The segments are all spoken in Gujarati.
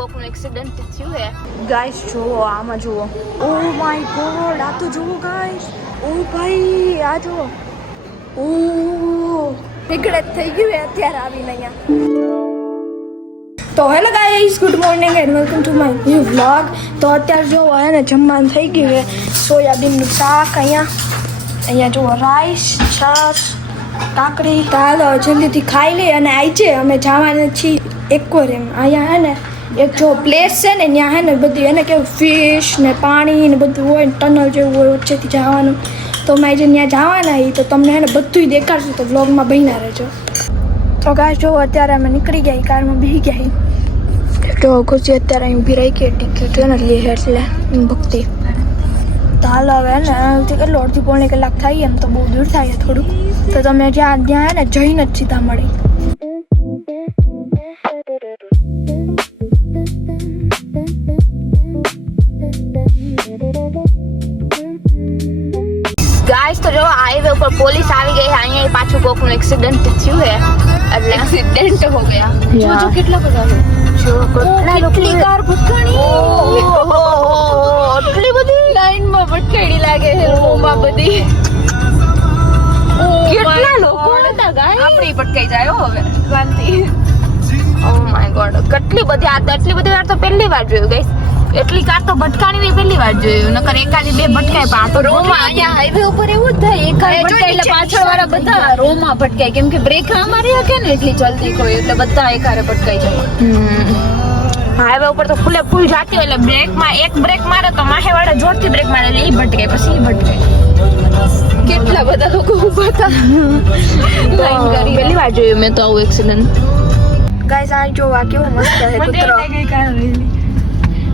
કોકનું એક્સિડન્ટ થયું હે ગાઈસ જોવો આમાં જુઓ ઓ માય ગોડ આ તો જુઓ ગાઈસ ઓ ભાઈ આ જુઓ ઓ ટીકડે થઈ ગયું હે અત્યારે આવીને અહીંયા તો hello guys good morning and welcome to my new vlog તો અત્યારે જોવો હે ને જમવાનું થઈ ગયું હે સોયાબીનનું શાક અહીંયા જુઓ રાઈસ છાશ કાકડી ચાલો જલ્દીથી ખાઈ લઈએ અને આજે અમે જવાના છીએ એક્વેરિયમ અહીંયા હે ને એક જો પ્લેસ છે ને ત્યાં હે ને બધું એને કેવું ફિશ ને પાણી ને બધું હોય ને ટનલ જેવું હોય વચ્ચેથી જવાનું તો અમે આજે ત્યાં જવાના છીએ તો તમને હે ને બધું દેખાડશું તો વ્લોગમાં બન્યા રહેજો તો ગાઈસ જો અત્યારે અમે નીકળી ગયા કારમાં બેસી ગયા તો ખુશી અત્યારે અહીં ઊભી રહી કે ટિકિટ ને લે એટલે ભક્તિ તો હાલ હવે ને કેટલો અડધી પોણી કલાક થાય એમ તો બહુ દૂર થાય થોડુંક તો તમે ત્યાં હે ને જઈને જ સીધા મળી ગાઈસ તો જો હાઈવે ઉપર પોલીસ આવી ગઈ અહીંયા પાછું કોકનું એક્સિડન્ટ થયું હે એટલે એક્સિડન્ટ હો ગયા જો કેટલા બધા જો કેટલી કાર ભટકાણી એટલી બધી લાઈનમાં ભટકાડી લાગે છે ઓમાં બધી કેટલા લોકો હતા ગાઈસ આપણી ભટકાઈ જાય હવે શાંતિ ઓ માય ગોડ કેટલી બધી આ એટલી બધી વાર તો પહેલી વાર જોયું ગાઈસ એટલી કાર તો ભટકાણી ની પહેલી વાર જોયું નકર એકાદી બે ભટકાય પણ આ તો રોમાં અહીંયા હાઈવે ઉપર એવું જ થાય એક કાર ભટકાય એટલે પાછળ વાળા બધા રોમાં ભટકાય કેમ કે બ્રેક અમારી હકે ને એટલી જલ્દી કોઈ એટલે બધા એકારે ભટકાઈ જાય હાઈવે ઉપર તો ફૂલ જાતી હોય એટલે બ્રેકમાં એક બ્રેક મારે તો માહે વાળા જોરથી બ્રેક મારે એટલે એ ભટકાય પછી એ ભટકાય કેટલા બધા લોકો ઊભા હતા લાઈન કરી પહેલી વાર જોયું મેં તો આવું એક્સિડન્ટ ગાઈસ આ જો આ કેવો મસ્ત છે કૂતરો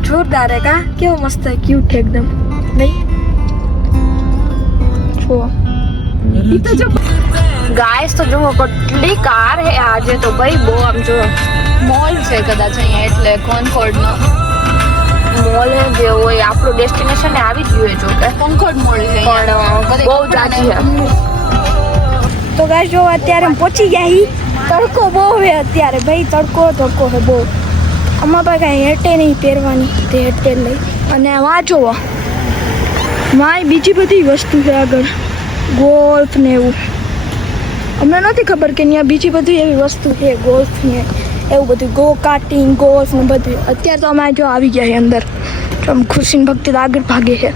જોરદાર है का કેવો મસ્ત है ક્યુટ है एकदम नहीं જો ઈ તો જો ગાઈસ તો જો કેટલી કાર है આજે તો ભાઈ બહુ આમ જો મોલ છે કદાચ અહીંયા એટલે કોન્કોર્ડ નો મોલ હે જે હોય આપણું ડેસ્ટિનેશન ને આવી જ ગયું જો કે કોન્કોર્ડ મોલ છે પણ બહુ જાજી છે તો ગાઈસ જો અત્યારે પહોંચી ગયા હી તડકો બહુ હે અત્યારે ભાઈ તડકો હે બહુ આમાં પણ કાંઈ હેટે નહીં પહેરવાની તે હેટે લઈ અને વાંચો માય બીજી બધી વસ્તુ છે આગળ ગોલ્ફ ને એવું અમને નથી ખબર કે ત્યાં બીજી બધી એવી વસ્તુ છે ગોલ્ફ ને એવું બધું ગો કાર્ટિંગ ગોલ્ફ ને બધું અત્યારે તો અમે જો આવી ગયા છે અંદર તો આમ ખુશીને ભક્તિ તો આગળ ભાગે છે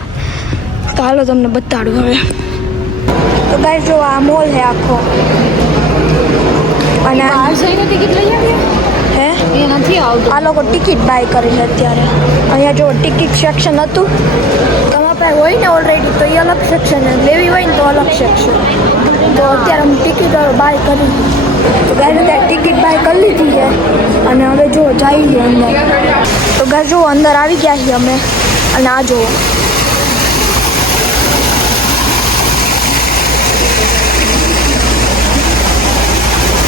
તો હાલો તમને બતાડું હવે તો ગાઈસ જો આ મોલ છે આખો અને ટિકિટ લઈ આવ્યા હે નથી આવતું આ લોકો ટિકિટ બાય કરી છે અત્યારે અહીંયા જો ટિકિટ સેક્શન હતું તમારા પાસે હોય ને ઓલરેડી તો એ અલગ સેક્શન લેવી હોય ને તો અલગ સેક્શન તો અત્યારે અમે ટિકિટ બાય કરી તો ગાઈસ અત્યારે ટિકિટ બાય કરી લીધી છે અને હવે જો જઈએ અંદર તો ગાઈસ જો અંદર આવી ગયા છીએ અમે અને આ જુઓ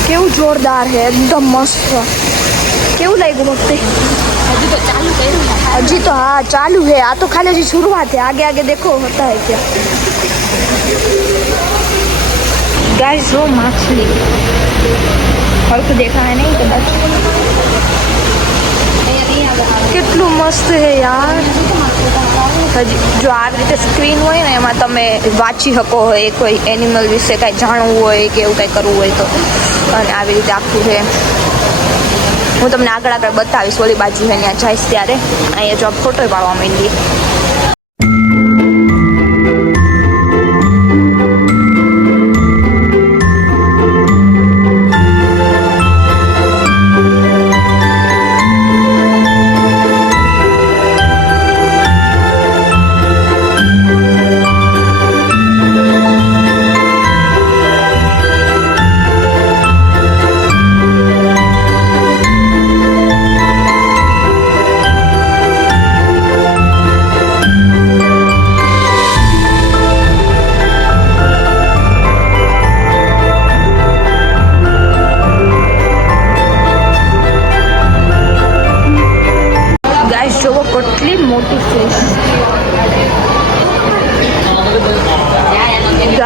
કેવું જોરદાર છે એકદમ મસ્ત કેવું લાગ્યું ભક્તિ હજી તો હા ચાલુ है આ તો ખાલી હજી शुरुआत है आगे आगे देखो होता है क्या गाइस वो मछली फर्क देखा है नहीं कदाच કેટલું મસ્ત છે યાર હજી જો આવી રીતે સ્ક્રીન હોય ને એમાં તમે વાંચી શકો હોય કોઈ એનિમલ વિશે કાંઈ જાણવું હોય કે એવું કાંઈ કરવું હોય તો અને આવી રીતે આખું છે હું તમને આગળ બતાવીશ ઓલી બાજુ છે ત્યાં જઈશ ત્યારે અહીંયા જો ફોટો પાડવા માંડી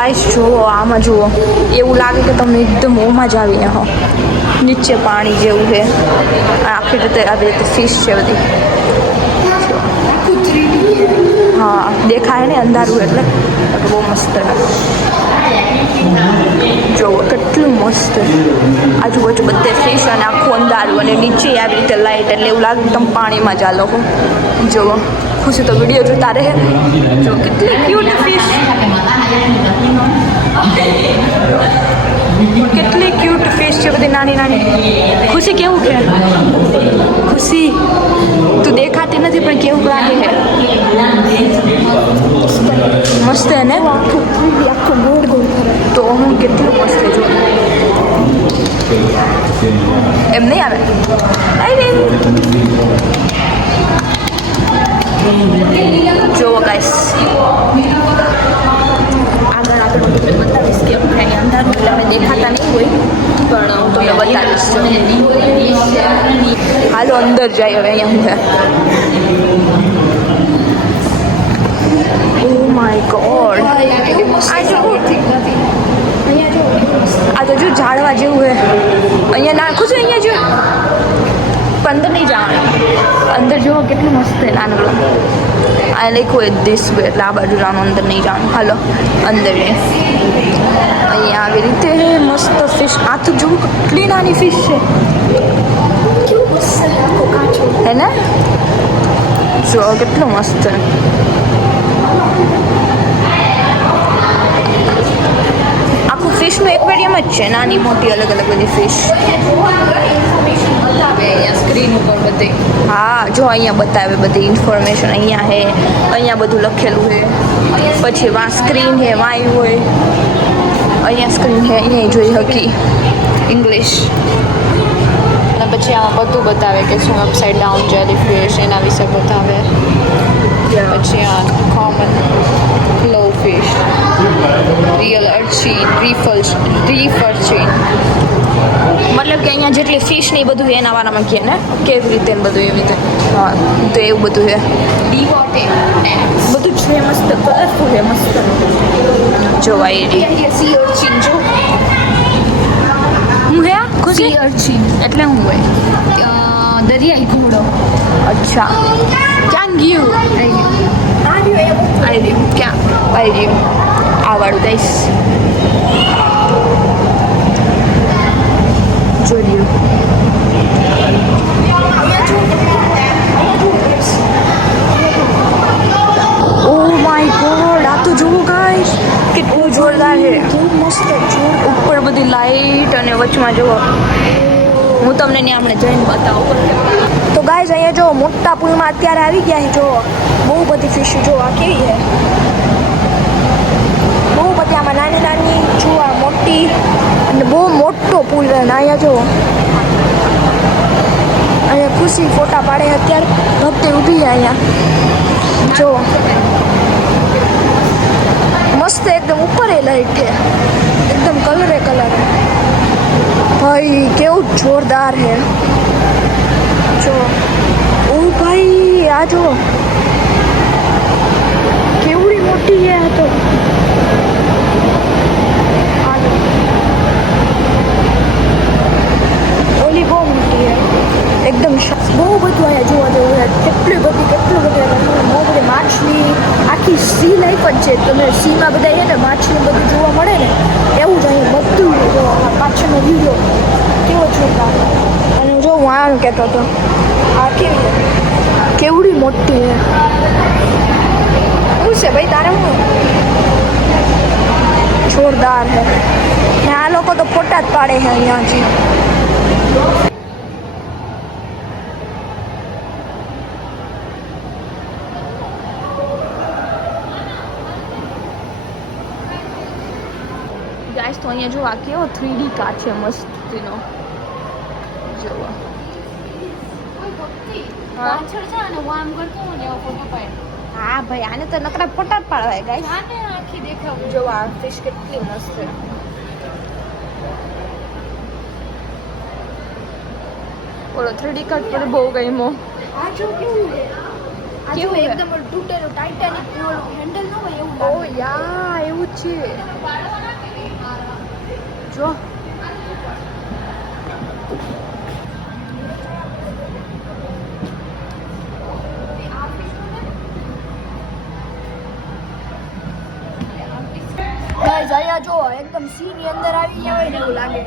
ગાઈસ જુઓ આમાં જુઓ, એવું લાગે કે તમને એકદમ ઓમાં જ આવી હો, નીચે પાણી જેવું છે. આખી રીતે આવી રીતે ફિશ છે બધી. હા દેખાય ને અંધારું એટલે બહુ મસ્ત. જુઓ કેટલું મસ્ત, આજુબાજુ બધે ફિશ અને આખું અંધારું અને નીચે આવી રીતે લાઈટ, એટલે એવું લાગે તમે પાણીમાં ચાલો હો. જુઓ ખુશી તો વિડીયો જોતા રહે. જો કેટલી ક્યુટ ફિશ, કેટલી ક્યુટ ફિશ છે બધી નાની નાની. ખુશી કેવું છે? ખુશી તું દેખાતી નથી પણ કેવું લાગે છે? મસ્ત હે ને? આખું ગોળ ગોળ તો હું કેટલું મસ્ત છે. એમ નહીં આવે. જો ગાઈસ આગળ તમને બતાવીશ કે અહીંયા અંધારું એટલે અમે દેખાતા નહીં હોય, પણ હું તમને બતાવીશ. હાલો અંદર જાય હવે. અહીંયા હું ઓ માય ગોડ, આ તો જો ઝાડવા જેવું હે. અહીંયા નાખું છું, અહીંયા જો પણ અંદર નહીં જવાનું. અંદર જુઓ કેટલું મસ્ત છે નાનકડું. આ લખ્યું હોય દિસ વે, એટલે આ બાજુ જવાનું, અંદર નહીં જવાનું. હાલો અંદર અહીંયા આવી રીતે મસ્ત ફિશ. આ તો જુઓ કેટલી નાની ફિશ છે હે ને? જો કેટલું મસ્ત. આખું ફિશનું એક્વેરિયમ જ છે, નાની મોટી અલગ અલગ બધી ફિશ. અહીંયા સ્ક્રીન ઉપર બધી, હા જો અહીંયા બતાવે બધી ઇન્ફોર્મેશન. અહીંયા હે, અહીંયા બધું લખેલું છે. પછી વાં સ્ક્રીન હે, વાય હોય. અહીંયા સ્ક્રીન હે, અહીંયા જોઈ હકી ઇંગ્લિશ. અને પછી આમાં બધું બતાવે કે શું અપસાઇડ ડાઉન જેલીફિશ એના વિશે બતાવે. પછી આ common glow fish, real urchin, reef urchin. મતલબ કે અહીંયા જેટલી ફિશ ને એ બધું એના વાળામાં કહે ને કેવી રીતે બધું એવી રીતે. હા તો એવું બધું છે. બધું જ છે મસ્ત, કલરફુલ છે મસ્ત. જોવાય સી અર્ચિન જો હું હે ખુશી અર્ચિન એટલે હું હોય દરિયાઈ ઘોડો. અચ્છા ક્યાં ગયું? આવી રહ્યું ક્યાં? આવી રહ્યું આ વાળું દઈશ. જોઈ ઓ માય ગોડ, આ તો જુઓ ગાઈસ કેટલું જોરદાર છે. મસ્ત ઉપર બધી લાઈટ અને વચમાં જુઓ. હું તમને ને હમણાં જઈને બતાવું. તો ગાઈસ અહીંયા જો મોટા પુલમાં અત્યારે આવી ગયા છે. જો બહુ બધી ફિશ જો આ કેવી છે, બહુ બધી. આમાં નાની નાની જોવા મોટી, અને બહુ મોટો પુલ છે. અહીંયા જો અહીંયા ખુશી ફોટા પાડે અત્યારે. ભક્તિ ઊભી છે અહીંયા જો મસ્ત એકદમ ઉપર એ લાઈટ છે, એકદમ કલરે કલર. ભાઈ કેવું જોરદાર છે જો. ઓ ભાઈ આ જો કેવડી મોટી છે આ તો. ઓલી બહુ મોટી છે એકદમ. બહુ બધું અહીંયા જોવા જેવું છે. કેટલું બધું બહુ બધી માછલી. આખી સી લાઈફ જ છે. તમે સીમાં બધા છે ને માછલી બધું જોવા મળે ને એવું જ અહીંયા બધું જો. પાછળનો વિડીયો કેવો જોતા. અને જો હું આમ કહેતો હતો આ કેવડી મોટી છે. શું છે ભાઈ તારે? હું જોરદાર છે ને. આ લોકો તો ફોટા જ પાડે છે અહીંયાથી. ગાઈસ તો અહીંયા જો આ કેવો 3D કાર છે મસ્તીનો. જોવા પાછળ છે અને વામ કરતો ને એવો ફોટો પાડ. હા ભાઈ આને તો નકરા ફોટા જ પાડવાય ગાઈસ. આને આખી દેખાવું. જો આ ફિશ કેટલી મસ્ત છે. બોલો 3D કટ પર બહુ ગઈમો. આ જો કેવું છે કેવું છે? એકદમ તૂટેલું ટાઇટેનિક હેન્ડલ ન હોય એવું ઓ લાગે. યા એવું જ છે જો ગાઈસ અહીંયા જો એકદમ સી ની અંદર આવી ગયા હોય ને એવું લાગે.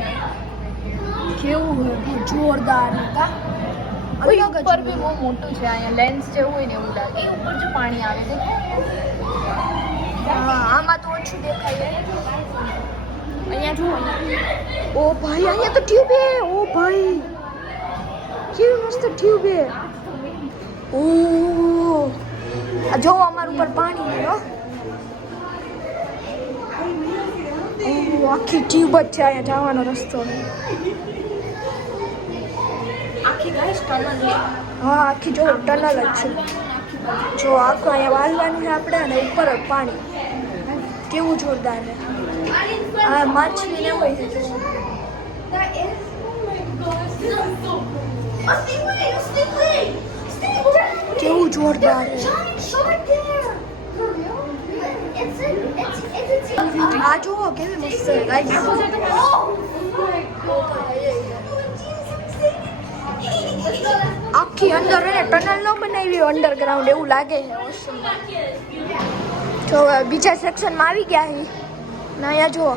કેવું હોય જોરદાર કા ઓય અલગ જ ઉપર બી બહુ મોટું છે અહીંયા લેન્સ જેવું હોય ને એવું લાગે એ ઉપર જો પાણી આવે છે હા આમાં તો ઓછું દેખાય. અહીંયા જો ઓ ભાઈ અહીંયા તો ટ્યુબ હે. ઓ ભાઈ કેવી મસ્ત ટ્યુબ હે. ઓ આ જો અમાર ઉપર પાણી હે હો. ઓ આખી ટ્યુબ જ છે અહીંયા જવાનો રસ્તો. આખી ગાઈસ ટનલ છે હા આખી જો ટનલ જ છે. જો આખું અહીંયા વાલવાનું છે આપણે અને ઉપર જ પાણી. કેવું જોરદાર છે. આ માછલી ને હોય છે જો. કેવું જોરદાર છે. આ જુઓ કેવી મસ્ત છે ગાઈસ. આખી અંદર એને ટનલ નો બનાવી અંડરગ્રાઉન્ડ એવું લાગે છે ઓશનમાં. જો બીજા સેક્શનમાં આવી ગયા છે ને અહીંયા જુઓ.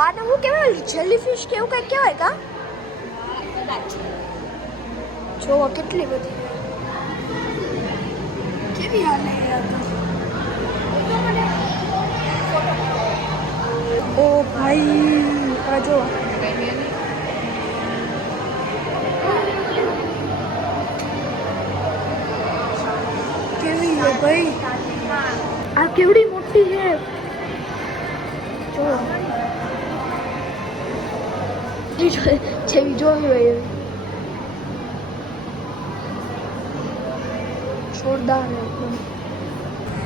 આને શું કહેવાય જેલીફિશ કે એવું કંઈક કહેવાય કા. જો કેટલી બધી કેવી હાલે ઓ ભાઈ આ જો કેવી છે ભાઈ. આ કેવડી મોટી છે જો જેવી જોવી હોય એવી. જોરદાર એકદમ.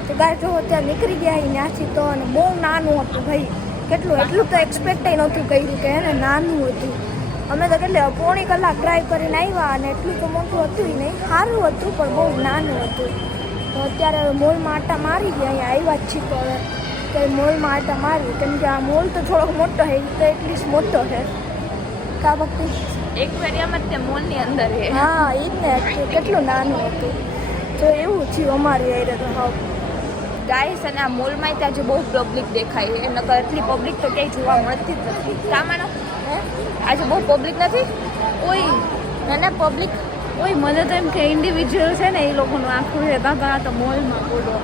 તો ગાય જો અત્યારે નીકળી ગયા ત્યાંથી તો અને બહુ નાનું હતું ભાઈ. એટલું તો એક્સપેક્ટ નહોતું કર્યું કે એને નાનું હતું. અમે તો કેટલે પોણી કલાક ડ્રાઈવ કરીને આવ્યા અને એટલું તો મોટું હતું નહીં. સારું હતું પણ બહુ નાનું હતું. તો અત્યારે મોલમાં આટા મારી ગયા. અહીંયા આવ્યા જ છીએ તો હવે કે મોલમાં આટા મારી કેમ કે આ મોલ તો થોડોક મોટો છે તો એટલીસ્ટ મોટો છે કા વખતે એક્વેરિયમ જ તે મોલની અંદર છે હા એ જ ને કેટલું નાનું હતું. તો એવું થયું અમારી આરે તો હાવ. ગાઈસ અને આ મોલમાં ત્યાં જે બહુ પબ્લિક દેખાય છે નકર એટલી પબ્લિક તો ક્યાંય જોવા મળતી જ નથી. સામાનો હે આજે બહુ પબ્લિક નથી. ઓય ના પબ્લિક ઓય મને તો એમ કે ઇન્ડિવિજ્યુઅલ છે ને એ લોકોનું આખું છે તો આ તો મોલમાં બોલો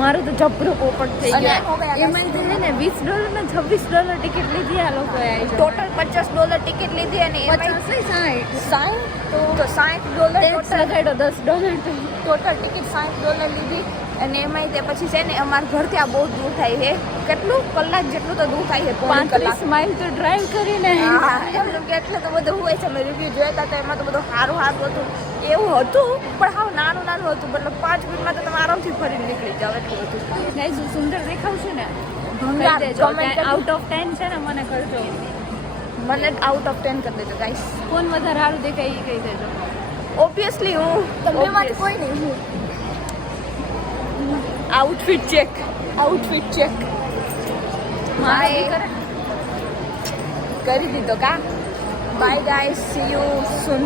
મારું તો જબરું પોપટ થઈ ગયું. એમાં છે ને $20 ને $26 ટિકિટ લીધી આ લોકોએ. ટોટલ $50 ટિકિટ લીધી અને $60 તો $60 લગાડ્યો $10 ટોટલ ટિકિટ $60 લીધી. અને એમાંય તે પછી છે ને અમારા ઘરથી આ બહુ દૂર થાય છે. કેટલું કલાક જેટલું તો દૂર થાય છે. 35 માઇલ તો ડ્રાઈવ કરીને હા એમ કે એટલે તો બધું હોય છે. મેં રિવ્યૂ જોયા હતા તો એમાં તો બધું સારું હતું એવું હતું પણ હાવ નાનું હતું. મતલબ 5 મિનિટમાં તો તમે આરામથી ફરીને નીકળી જાવ એટલું હતું. ગાઈસ સુંદર દેખાવશે ને આઉટ ઓફ 10 છે ને મને કરજો. મને આઉટ ઓફ 10 કરી દેજો ગાઈસ. કોણ વધારે સારું દેખાય એ કહી દેજો. ઓબ્વિયસલી હું તમને માંથી કોઈ નહીં હું આઉટફિટ ચેક કરી દીધો કા. Bye guys C you soon.